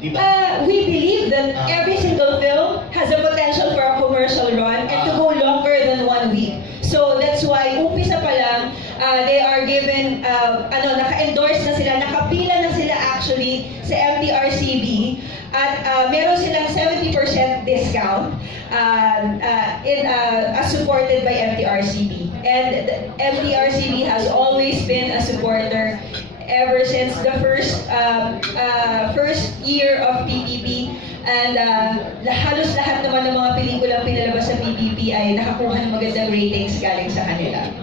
Di ba? We believe that every single film has a potential for a commercial run and to go longer than 1 week. So that's why, umpisa pa lang, they are given, naka-endorse na sila, nakapila na sila actually sa MTRCB. At meron silang 70% discount as supported by MTRCB. And MTRCB has always been a supporter ever since the first year of PPP. And halos lahat naman ng mga pelikulang pinalabas sa PPP ay nakakuha ng magandang ratings galing sa kanila.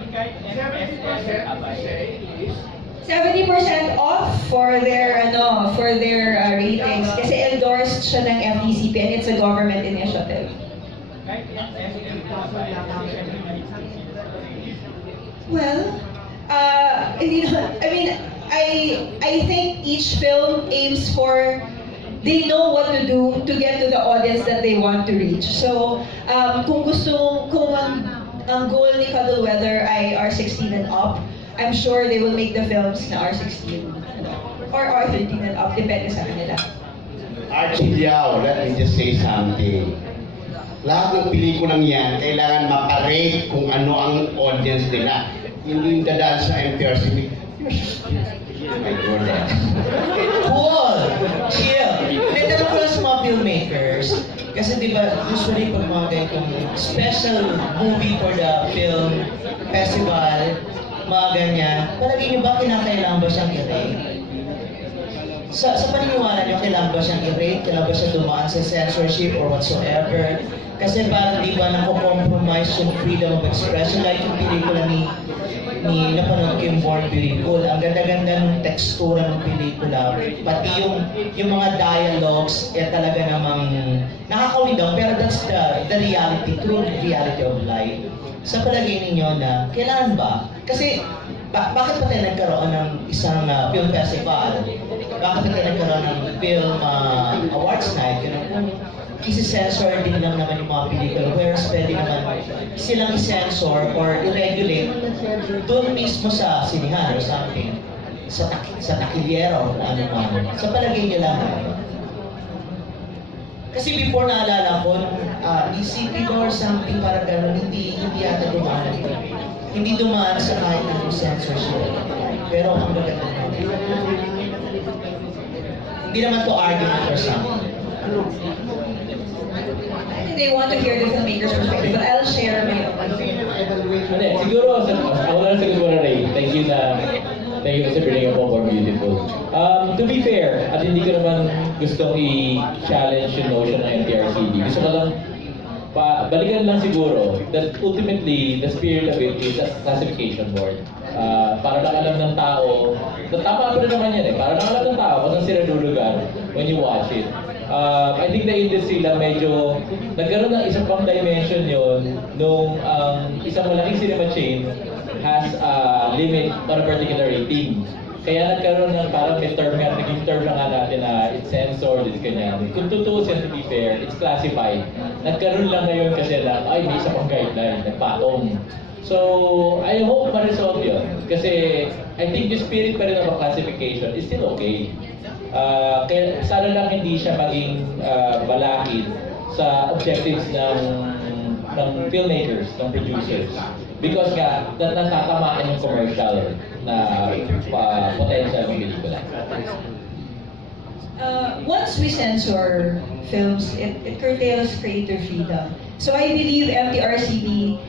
70% off for their ratings kasi endorsed siya ng FDCP and it's a government initiative. Well, I think each film aims for, they know what to do to get to the audience that they want to reach. So, kung ang goal ni Cuddle Weather ay R16 and up, I'm sure they will make the films na R16 or R13 and up, depende sa kanila. Archie Liao, let me just say something. Lahat ng pelikulang yan, kailangan maparate kung ano ang audience nila. Hindi yung dadaan sa MTRCB. My goodness. Cool! Chill! Tanong ko lang sa mga filmmakers, kasi di ba usually pag mga ganitong special movie for the film festival, mga ganyan, palagi nyo ba kinakailangan ba siyang i-rate? Sa paniniwala nyo, kailangan ba siyang i-rate? Kailangan ba siya dumaan sa censorship or whatsoever? Kasi parang di ba nako-compromise yung freedom of expression, like yung pelikula ni napanood ko yung Born Beautiful. Ang ganda-ganda ng tekstura ng pelikula, pati yung mga dialogues, talaga namang nakakawin daw, pero that's the reality, true reality of life. Sa palagay ninyo na, kailangan ba? Kasi, bakit pa tayo nagkaroon ng isang film festival? Bakit pa tayo nagkaroon ng film awards night? Isi-censor din lang naman yung mga pelikula, whereas pwede naman silang i-censor or i-regulate doon mismo sa sinihan or something, sa takilyero, ano man. Sa palagay nyo lang. Kasi before naalala ko, ECP or something para gano'n, hindi yata dumaan. Hindi dumaan sa kahit ng censorship. Pero ang maganda naman. Hindi naman to argument or something. I think they want to hear the filmmaker's perspective, but I'll share my own. Siguro, ako lang sagot ko na Ray. Thank you kasi bringing up Born Beautiful. To be fair, at hindi ko naman gustong i-challenge yung notion ng MTRCB. Gusto ko lang, balikan lang siguro that ultimately, the spirit of it is a classification board. Para lang alam ng tao, tama pa rin naman yan para lang alam ng tao kung saan sila lulugar when you watch it. I think the industry lang medyo nagkaroon ng isang pang dimension yon nung isang malaking cinema chain has a limit on a particular rating. Kaya nagkaroon ng parang may term nga, naging term na nga natin na it's censored, it's ganyan. Kung tutuusin to be fair, it's classified. Nagkaroon lang ngayon kasi lang, may isa pang guideline, nagpatong. So, I hope ma-resolve yun. Kasi I think the spirit pa rin of a classification is still okay. Kaya sana lang hindi siya maging balakid sa objectives ng filmmakers, ng producers. Because nga, natatamaan yung commercial na potential ng pelikula. Once we censor films, it curtails creative freedom. So I believe MTRCB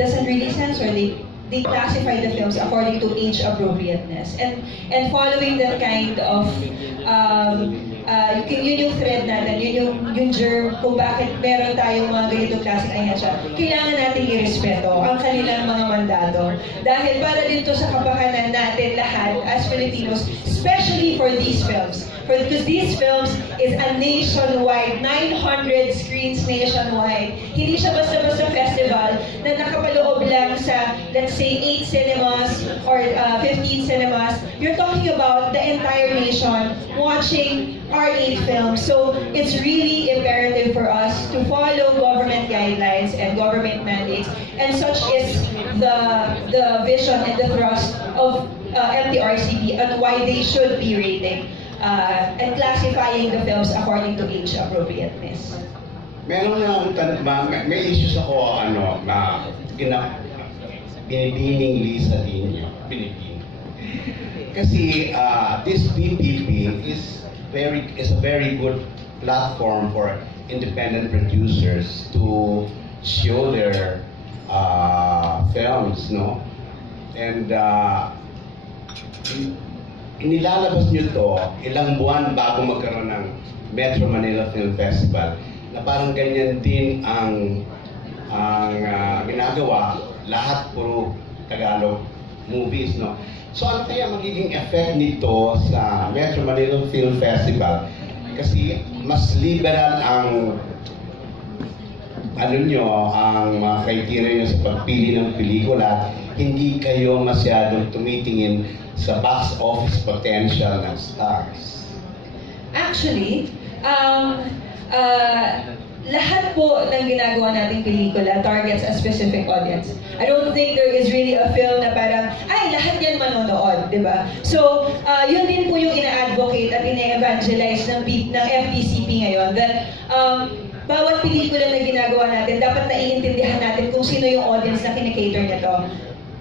doesn't really censor. They classify the films according to age appropriateness and following that kind of yun yung thread natin, yun yung germ kung bakit meron tayong mga ganitong klaseng ahensya. Kailangan natin irespeto ang kanilang mga mandado dahil para dito sa kapakanan natin lahat as Filipinos, especially for these films. Because these films is a nationwide, 900 screens nationwide. Hindi siya basta-basta festival na nakapaloob lang sa, let's say, 8 cinemas or 15 cinemas. You're talking about the entire nation watching our 8 films. So it's really imperative for us to follow government guidelines and government mandates. And such is the vision and the thrust of MTRCB and why they should be rating. and classifying the films according to age appropriateness. Meron na akong may issues ako binibining Lisa Dino. Binibining. Kasi this PPP is a very good platform for independent producers to show their films, no? And inilalabas nyo to ilang buwan bago magkaroon ng Metro Manila Film Festival na parang ganyan din ang ginagawa, lahat puro Tagalog movies, no? So ano kaya magiging effect nito sa Metro Manila Film Festival? Kasi mas liberal ang ang mga criteria nyo sa pagpili ng pelikula, hindi kayo masyadong tumitingin sa box office potential ng stars. Actually, lahat po ng ginagawa nating pelikula targets a specific audience. I don't think there is really a film na parang, ay, lahat yan manonood, di ba? So, yun din po yung ina-advocate at ina-evangelize ng FDCP ngayon, that bawat pelikula na ginagawa natin, dapat naiintindihan natin kung sino yung audience na kinikater nito.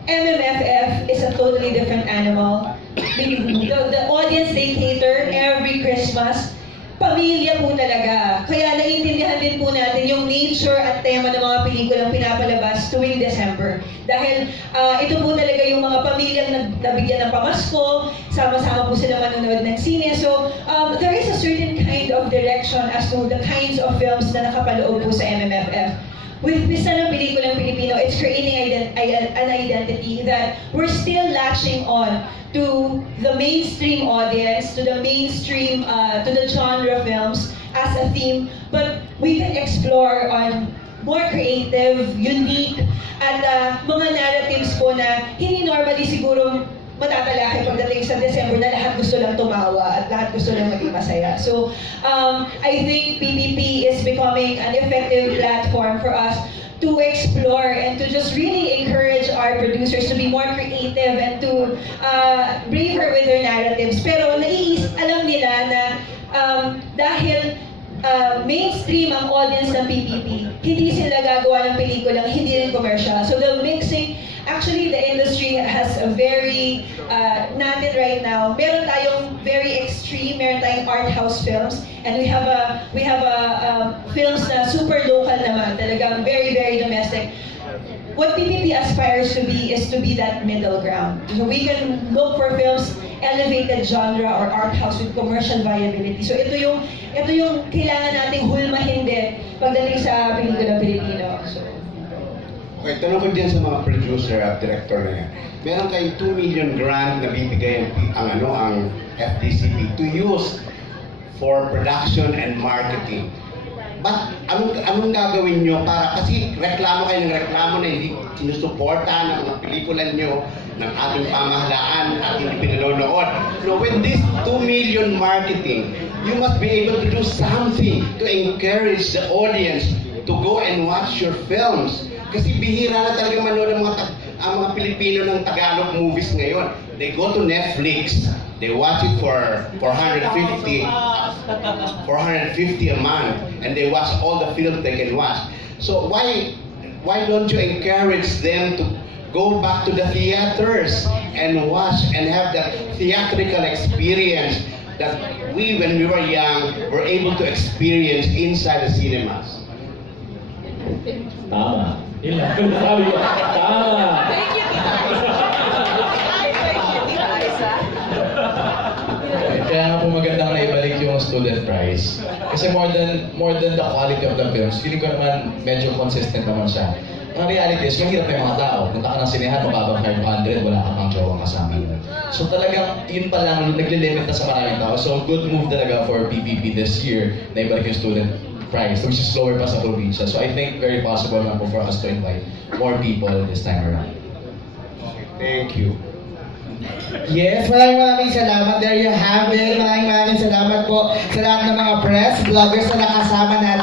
MMFF is a totally different animal. The audience they cater every Christmas, pamilya po talaga. Kaya naiintindihan din po natin yung nature at tema ng mga pelikulang pinapalabas tuwing December. Dahil ito po talaga yung mga pamilyang nabigyan ng pamasko, sama-sama po sila manonood ng sine. So, there is a certain kind of direction as to the kinds of films na nakapaloob po sa MMFF. With Pista ng Pelikulang Pilipino, it's creating an identity that we're still latching on to the mainstream audience, to the mainstream, to the genre films as a theme, but we can explore on more creative, unique, at mga narratives po na hindi normally siguro matatalakay pagdating sa December na lahat gusto lang tumawa at lahat gusto lang maging masaya. So, I think PPP is becoming an effective platform for us to explore and to just really encourage our producers to be more creative and to braver with their narratives. Pero alam nila na dahil mainstream ang audience ng PPP, hindi sila gagawa ng pelikulang hindi rin commercial. So the mixing, actually the industry has a very, natin right now, meron tayong very extreme, meron tayong art house films, and we have films na super local naman, talagang very, very domestic. What PPP aspires to be is to be that middle ground. So we can look for films, elevated genre or art house with commercial viability. So ito yung kailangan nating hulmahin din pagdating sa pelikula Pilipino. So, okay, tanong ko dyan sa mga producer at director na yan. Meron kayong 2 million grant na bibigay ang FDCP to use for production and marketing. But anong gagawin nyo para, kasi reklamo kayo ng reklamo na hindi sinusuporta ng mga pelikula nyo ng ating pamahalaan at hindi pinanonood. So with this 2 million marketing, you must be able to do something to encourage the audience to go and watch your films. Kasi bihira na talaga manood ang mga Pilipino ng Tagalog movies ngayon. They go to Netflix, they watch it for 450 a month, and they watch all the films they can watch. So why don't you encourage them to go back to the theaters and watch and have that theatrical experience that we, when we were young, were able to experience inside the cinemas? Tama. Yun lang. Sabi ko, tama. Kaya nga po magandang naibalik yung student price. Kasi more than the quality of the films, feeling ko naman medyo consistent naman siya. Ang reality is, mahirap yung mga tao. Punta ka ng sinehan, mababang 500, wala ka pang jowang kasama. So talagang, yun pa lang, naglilimit na sa maraming tao. So good move talaga for PPP this year, na ibalik yung student price, which is lower pa sa probinsya. So I think very possible na po for us to invite more people this time around. Thank you. Yes, maraming salamat. There you have it. Maraming salamat po sa lahat ng mga press, vloggers na nakasama natin.